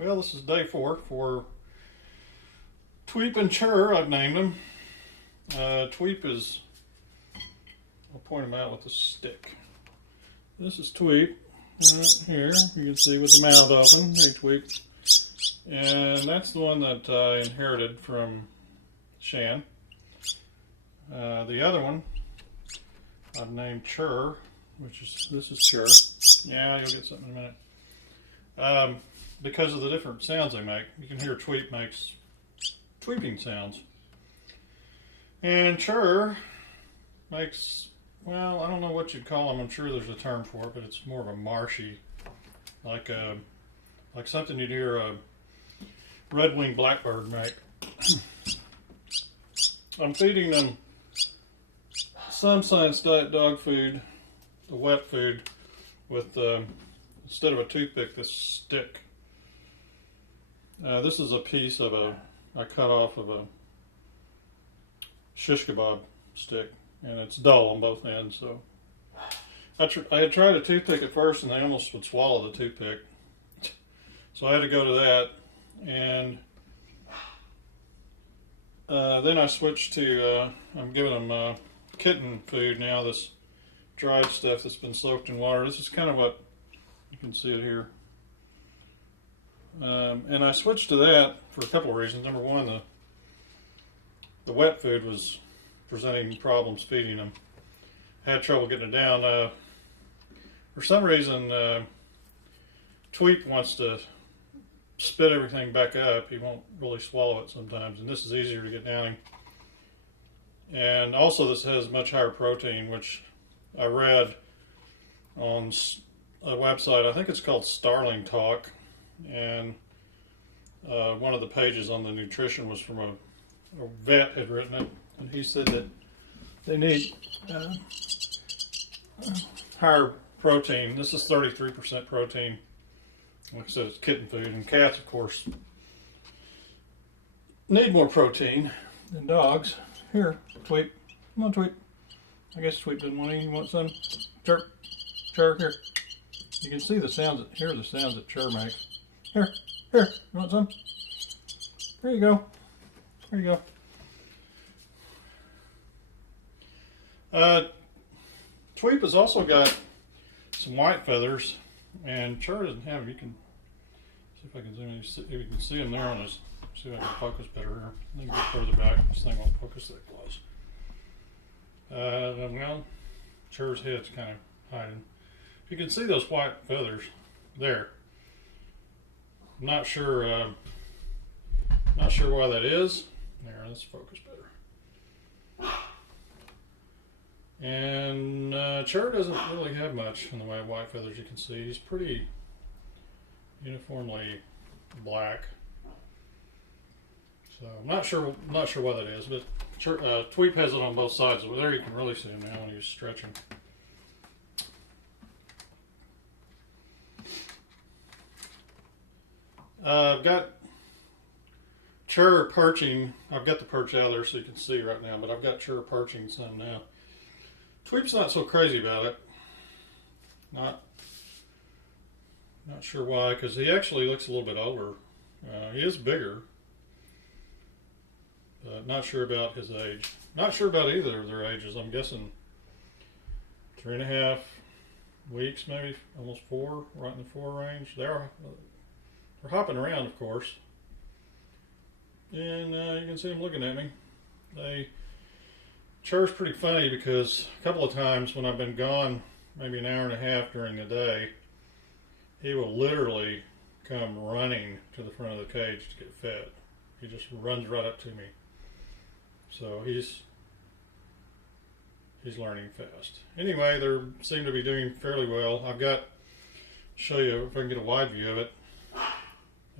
Well, this is day 4 for Tweep and Chur, I've named them. Tweep is, I'll point him out with a stick. This is Tweep, right here, you can see with the mouth open, there's Tweep. And that's the one that I inherited from Shan. The other one, I've named Chur, this is Chur. Yeah, you'll get something in a minute. Because of the different sounds they make. You can hear Tweep makes tweeping sounds. And Chur makes, well, I don't know what you'd call them. I'm sure there's a term for it, but it's more of a marshy, like something you'd hear a red-winged blackbird make. I'm feeding them some science diet dog food, the wet food, with instead of a toothpick, this stick. This is a piece of I cut off of a shish kebab stick, and it's dull on both ends. So I had tried a toothpick at first, and they almost would swallow the toothpick. So I had to go to that, and then I switched to I'm giving them kitten food now. This dried stuff that's been soaked in water. This is kind of what you can see it here. And I switched to that for a couple of reasons. Number one, the wet food was presenting problems feeding them. I had trouble getting it down. For some reason, Tweep wants to spit everything back up. He won't really swallow it sometimes, and this is easier to get down. And also this has much higher protein, which I read on a website, I think it's called Starling Talk, and one of the pages on the nutrition was from a vet had written it, and he said that they need higher protein. This is 33% protein. Like I said, it's kitten food, and cats, of course, need more protein than dogs. Here, Tweep. Come on, Tweep. I guess Tweep didn't want any. You want some? Chirp. Chur, here. You can see the sounds, hear the sounds that Chur makes. Here, you want some? There you go. There you go. Tweep has also got some white feathers, and Chur doesn't have them. You can see if I can zoom in. If you can see them there on his. See if I can focus better here. I think get further back. This thing won't focus that close. Well, Chur's head's kind of hiding. You can see those white feathers there. I'm not sure why that is. There, let's focus better. And Chur doesn't really have much in the way of white feathers. You can see he's pretty uniformly black. So I'm not sure why that is, but Tweep has it on both sides. So there you can really see him now when he's stretching. I've got Chur perching. I've got the perch out there so you can see right now, but I've got Chur perching some now. Tweep's not so crazy about it. Not sure why, because he actually looks a little bit older. He is bigger. Not sure about his age. Not sure about either of their ages. I'm guessing 3.5 weeks, maybe almost 4, right in the 4 range. They're hopping around, of course. And you can see them looking at me. Chur's pretty funny because a couple of times when I've been gone, maybe an hour and a half during the day, he will literally come running to the front of the cage to get fed. He just runs right up to me. So he's learning fast. Anyway, they seem to be doing fairly well. I've got, show you if I can get a wide view of it.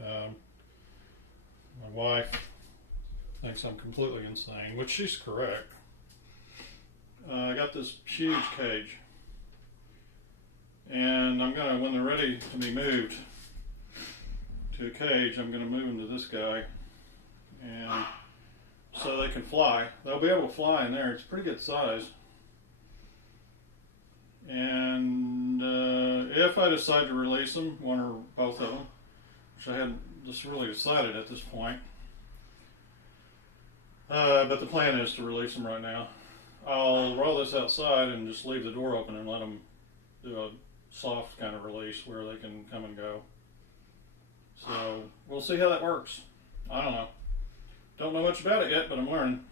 My wife thinks I'm completely insane, which she's correct. I got this huge cage, and I'm gonna, when they're ready to be moved to a cage, I'm gonna move them to this guy, and so they can fly. They'll be able to fly in there. It's a pretty good size. And if I decide to release them, one or both of them, which I hadn't just really decided at this point. But the plan is to release them right now. I'll roll this outside and just leave the door open and let them do a soft kind of release where they can come and go. So we'll see how that works. I don't know. Don't know much about it yet, but I'm learning.